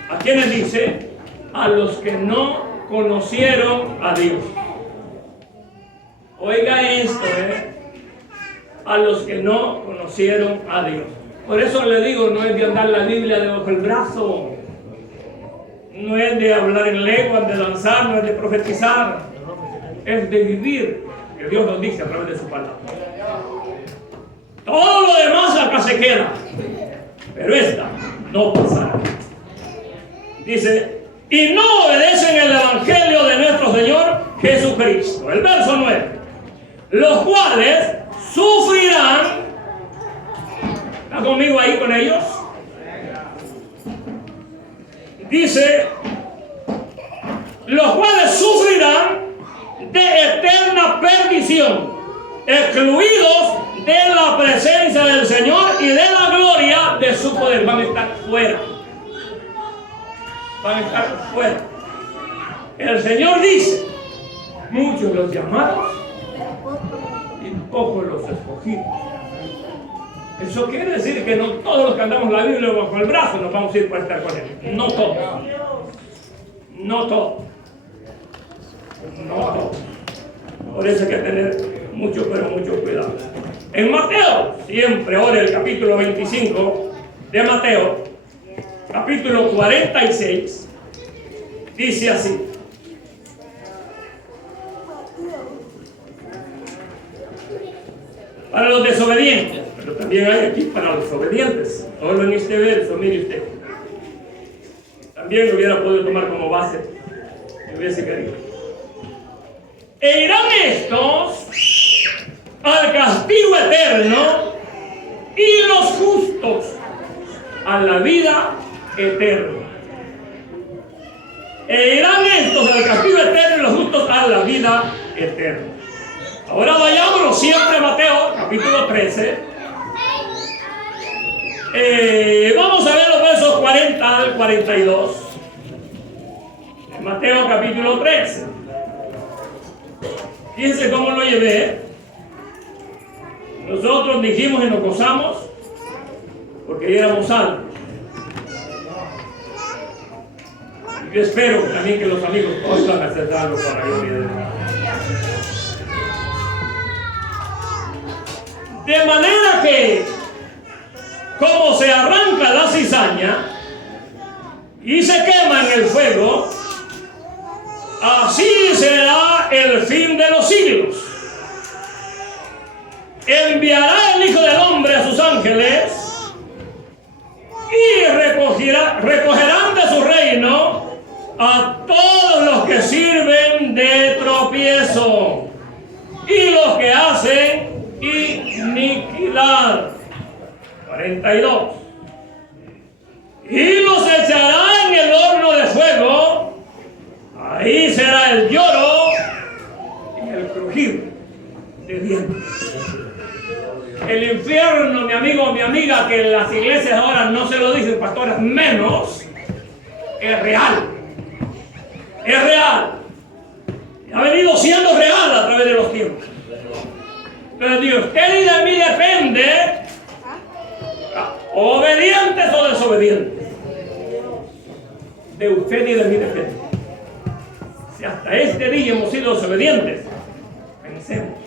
¿A quiénes dice? A los que no conocieron a Dios. Oiga esto, a los que no conocieron a Dios. Por eso le digo, no es de andar la Biblia debajo del brazo. no es de hablar en lengua, de lanzar, no es de profetizar, es de vivir, que Dios nos dice a través de su palabra. Todo lo demás acá se queda, pero esta no pasará. Dice, y no obedecen el evangelio de nuestro Señor Jesucristo. El verso 9. Los cuales sufrirán. ¿Está conmigo ahí con ellos? Dice, los cuales sufrirán de eterna perdición, excluidos de la presencia del Señor y de la gloria de su poder. Van a estar fuera. Van a estar fuera. El Señor dice, muchos los llamados y pocos los escogidos. Eso quiere decir que no todos los que andamos la Biblia bajo el brazo nos vamos a ir para estar con Él. No todos. No todos. No todos. Por eso hay que tener mucho, pero mucho cuidado. En Mateo, siempre ahora el capítulo 25 de Mateo, capítulo 46, dice así. Para los desobedientes, pero también hay aquí para los obedientes. Solo en este verso, mire usted. También lo hubiera podido tomar como base, si hubiese querido. E irán estos al castigo eterno y los justos a la vida eterna. E irán estos al castigo eterno y los justos a la vida eterna. Ahora vayámonos siempre a Mateo, capítulo 13. Vamos a ver los versos 40 al 42. En Mateo, capítulo 13. Fíjense cómo lo llevé. Nosotros dijimos y nos gozamos porque ya éramos salvos. Y yo espero también que los amigos puedan hacer algo para que olviden. De manera que, como se arranca la cizaña y se quema en el fuego, así será el fin de los siglos. Enviará el Hijo del Hombre a sus ángeles y recogerán de su reino a todos los que sirven de tropiezo y los que hacen iniquidad. 42. Y los echará en el horno de fuego. Ahí será el lloro y el crujir de dientes. El infierno, mi amigo, mi amiga, que en las iglesias ahora no se lo dicen pastores, menos, es real. Es real. Ha venido siendo real a través de los tiempos. Pero de usted y de mí depende, obedientes o desobedientes. De usted y de mí depende. Si hasta este día hemos sido desobedientes, pensemos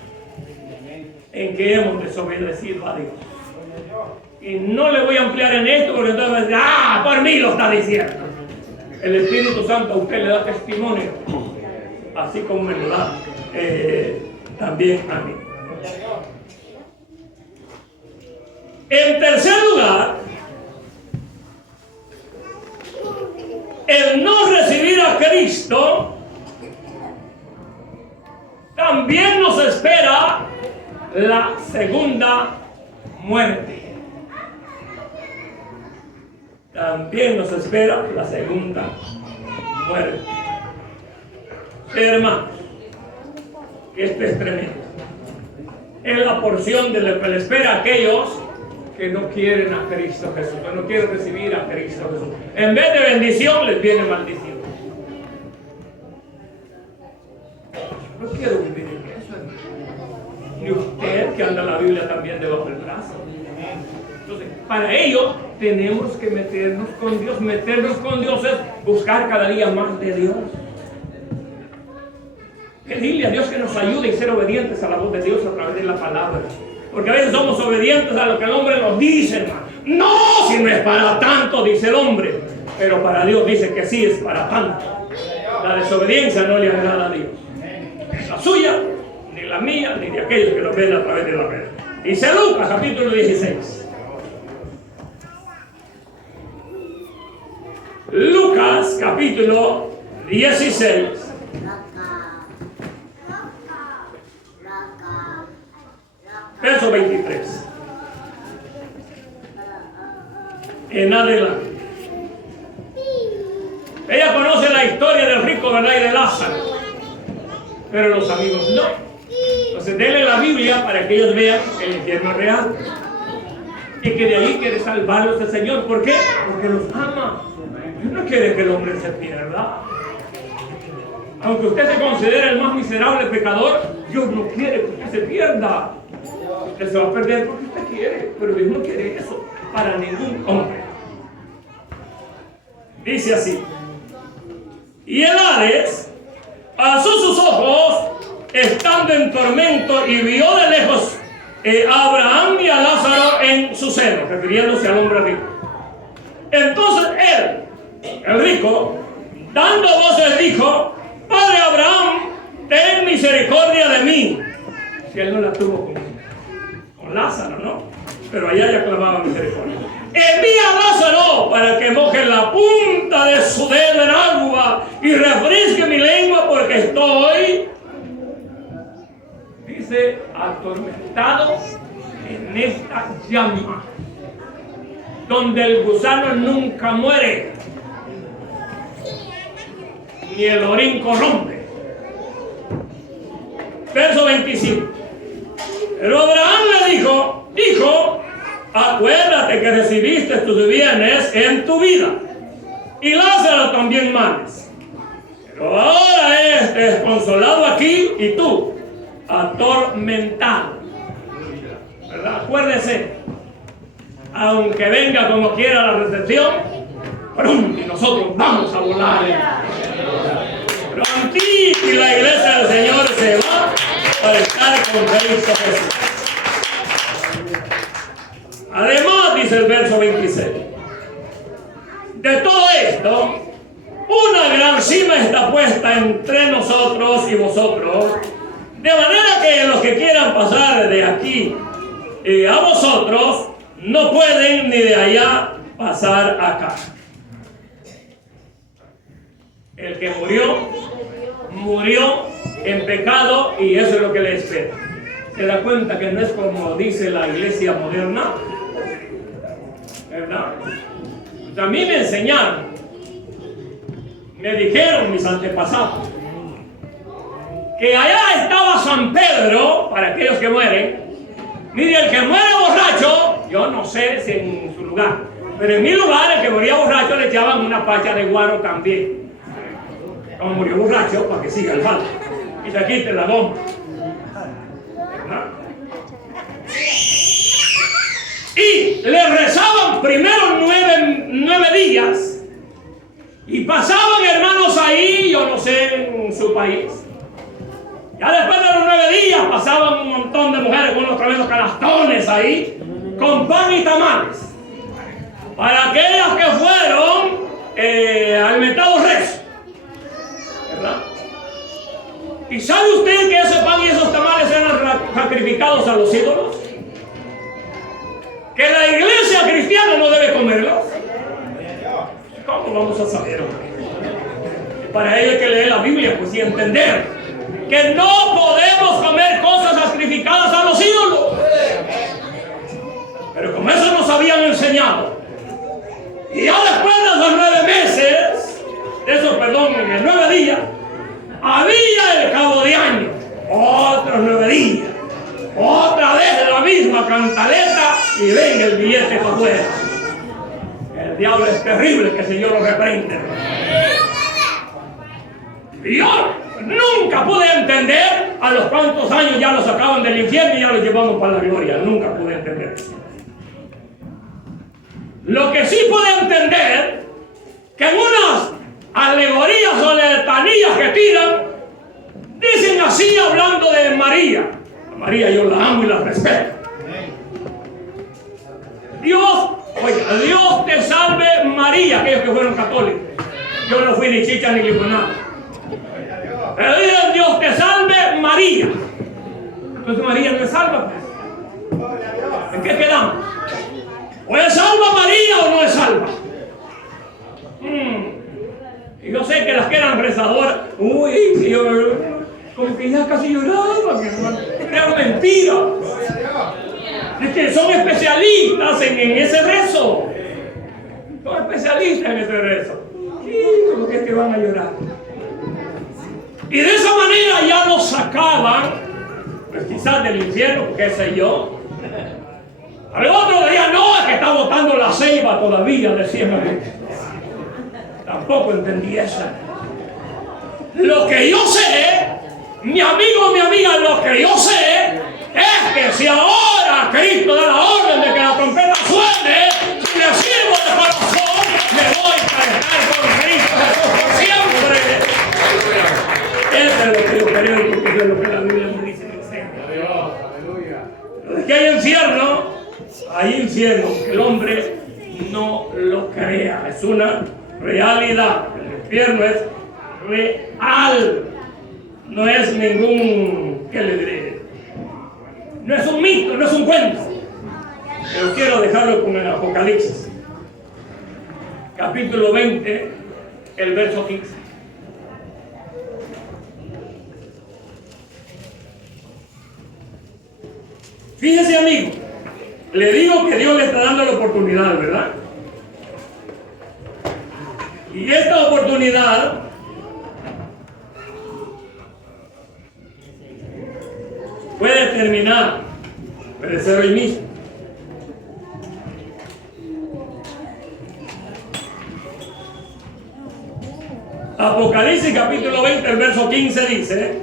en que hemos desobedecido a Dios. Y no le voy a ampliar en esto porque entonces va a decir, por mí lo está diciendo. El Espíritu Santo a usted le da testimonio, así como me lo da también a mí. En tercer lugar, el no recibir a Cristo también nos espera la segunda muerte. También nos espera la segunda muerte. Hermanos, esto es tremendo. Es la porción de lo que le espera a aquellos que no quieren a Cristo Jesús, que no quieren recibir a Cristo Jesús. En vez de bendición, les viene maldición. No quiero vivir en eso, hermano. Ni usted que anda la Biblia también debajo del brazo. Entonces, para ello tenemos que meternos con Dios. Meternos con Dios es buscar cada día más de Dios. Pedirle a Dios que nos ayude y ser obedientes a la voz de Dios a través de la palabra. Porque a veces somos obedientes a lo que el hombre nos dice, hermano. No, si no es para tanto, dice el hombre. pero para Dios dice que sí es para tanto. La desobediencia no le agrada a Dios. Ni la suya, ni la mía, ni de aquellos que lo ven a través de la red. Dice Lucas, capítulo 16. Lucas, capítulo 16. Verso 23. En adelante. Ella conoce la historia del rico, ¿verdad? Y de Lázaro. Pero los amigos no. Entonces denle la Biblia para que ellos vean que el infierno es real. Y que de ahí quiere salvarlos el Señor. ¿Por qué? Porque los ama. Dios no quiere que el hombre se pierda. Aunque usted se considere el más miserable pecador, Dios no quiere que usted se pierda. Usted se va a perder porque usted quiere, pero Dios no quiere eso para ningún hombre. Dice así. Y el Hades alzó sus ojos estando en tormento y vio de lejos a Abraham y a Lázaro en su seno, refiriéndose al hombre rico. Entonces él, el rico, dando voces dijo: Padre Abraham, ten misericordia de mí. Si él no la tuvo con Lázaro, ¿no? Pero allá ya clamaba misericordia. Envía a Lázaro para que moje la punta de su dedo en agua y refresque mi lengua, porque estoy, dice, atormentado en esta llama, donde el gusano nunca muere, ni el orín corrompe. Verso 25. Pero Abraham le dijo: Hijo, acuérdate que recibiste tus bienes en tu vida, y Lázaro también males. Pero ahora es desconsolado aquí y tú atormentado. ¿Verdad? Acuérdese, aunque venga como quiera la recepción, pronto y nosotros vamos a volar. Prontito y la iglesia del Señor se va para estar con Cristo Jesús. Además, dice el verso 26, de todo esto, una gran cima está puesta entre nosotros y vosotros, de manera que los que quieran pasar de aquí a vosotros, no pueden ni de allá pasar acá. El que murió en pecado, y eso es lo que le espera. Se da cuenta que no es como dice la iglesia moderna, ¿verdad? Pues a mí me enseñaron, me dijeron mis antepasados, que allá estaba San Pedro, para aquellos que mueren. Mire, el que muere borracho, yo no sé si en su lugar, pero en mi lugar el que moría borracho le echaban una pacha de guaro también. Como murió borracho, para que siga el mal y se quite la goma. ¿Verdad? Y le rezaban primero nueve días, y pasaban hermanos ahí, yo no sé en su país. Ya después de los 9 días pasaban un montón de mujeres con unos tremendos canastones ahí, con pan y tamales, para aquellas que fueron alimentados rezo, ¿verdad? ¿Y sabe usted que ese pan y esos tamales eran sacrificados a los ídolos? ¿Que la iglesia cristiana no debe comerlos? ¿Cómo vamos a saber? Para ello hay que leer la Biblia, pues, y entender que no podemos comer cosas sacrificadas a los ídolos. Pero como eso nos habían enseñado, y ya después de esos 9 meses, en el 9 días, había el cabo de año, otros 9 días, otra vez la misma cantaleta, y venga el billete para afuera. El diablo es terrible, que el Señor lo reprende. Y yo nunca pude entender a los cuantos años ya los sacaban del infierno y ya los llevamos para la gloria. Nunca pude entender. Lo que sí pude entender, que en unas alegorías o letanías que tiran, dicen así hablando de María. A María yo la amo y la respeto. Dios te salve María, aquellos que fueron católicos. Yo no fui ni chicha ni limonada. Pero dicen, Dios te salve María. Entonces María no es salva, pues. ¿En qué quedamos? ¿O es salva María o no es salva? Y yo sé que las que eran rezadoras, uy, yo como que ya casi lloraba, mi hermano. Era mentira. Es que son especialistas en ese rezo. Son especialistas en ese rezo. Y como que es que van a llorar. Y de esa manera ya nos sacaban, pues quizás del infierno, qué sé yo. Al otro día, no, es que está botando la ceiba todavía, decían. Tampoco entendí eso. Lo que yo sé, mi amigo, mi amiga, lo que yo sé es que si ahora Cristo da la orden de que la trompeta suene, si le sirvo de corazón, me voy a estar con Cristo Jesús por siempre. Eso es lo que yo creo y porque es lo que la Biblia me dice. ¿De qué hay infierno? Hay infierno, que el hombre no lo crea, es una realidad. El infierno es real, no es ningún, ¿qué le diré? No es un mito, no es un cuento. Pero quiero dejarlo con el Apocalipsis, capítulo 20, el verso 15. Fíjese, amigo, le digo que Dios le está dando la oportunidad, ¿verdad? Y esta oportunidad puede terminar, puede ser hoy mismo. Apocalipsis capítulo 20, el verso 15 dice: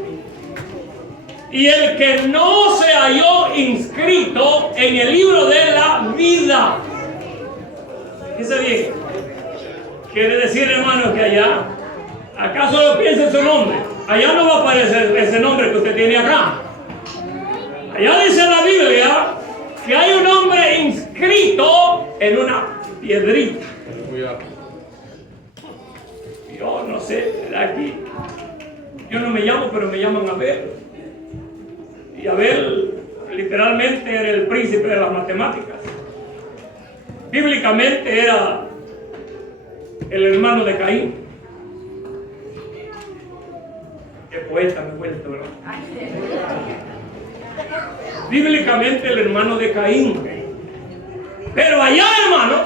y el que no se halló inscrito en el libro de la vida. Dice bien. Quiere decir, hermano, que allá, acá solo piensa en su nombre. Allá no va a aparecer ese nombre que usted tiene acá. Allá dice la Biblia que hay un hombre inscrito en una piedrita. Yo no sé, aquí yo no me llamo, pero me llaman Abel. Y Abel literalmente era el príncipe de las matemáticas. Bíblicamente era el hermano de Caín. Qué poeta me cuento, ¿verdad? Bíblicamente el hermano de Caín. Pero allá, hermanos,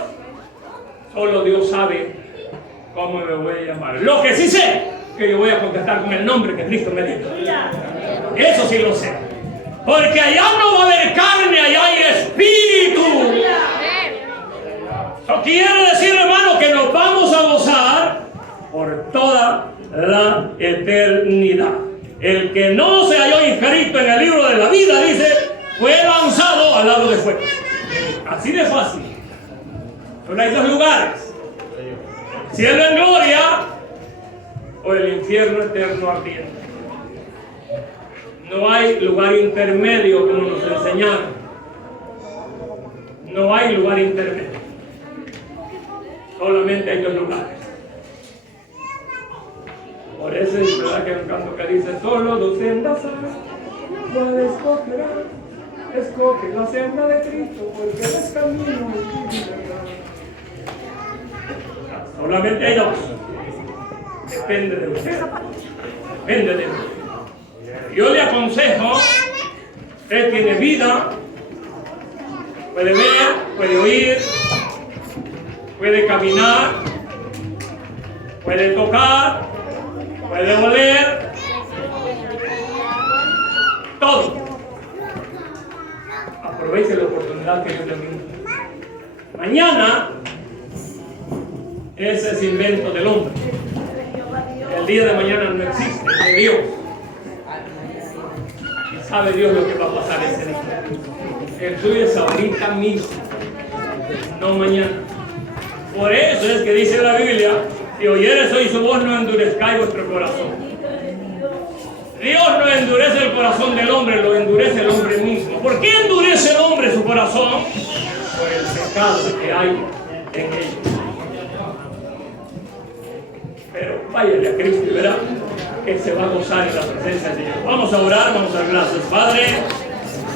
solo Dios sabe cómo me voy a llamar. Lo que sí sé, que yo voy a contestar con el nombre que Cristo me dio. Eso sí lo sé. Porque allá no va a haber carne, allá hay espíritu. Eso quiere decir, hermano, que nos vamos a gozar por toda la eternidad. El que no se halló inscrito en el libro de la vida, dice, fue lanzado al lago de fuego. Así de fácil. Solo hay dos lugares: cielo en gloria o el infierno eterno ardiente. No hay lugar intermedio como nos enseñaron. No hay lugar intermedio. Solamente hay dos lugares. Por eso es verdad que hay un canto que dice: solo dos sendas hay, ¿cuál escogerás? Escoge la senda de Cristo, porque es camino y verdad. Solamente hay dos. Depende de usted. Depende de usted. Yo le aconsejo, usted tiene vida, puede ver, puede oír, puede caminar, puede tocar, puede oler, todo. Aproveche la oportunidad que Dios le brinda. Mañana, ese es invento del hombre. El día de mañana no existe, es de Dios. Y sabe Dios lo que va a pasar ese día. El suyo es ahorita mismo, no mañana. Por eso es que dice la Biblia: si oyeres hoy su voz, no endurezcáis vuestro corazón. Dios no endurece el corazón del hombre, lo endurece el hombre mismo. ¿Por qué endurece el hombre su corazón? Por el pecado que hay en ellos. Pero váyale a Cristo y verá que se va a gozar en la presencia del Señor. Vamos a orar, vamos a dar gracias. Padre.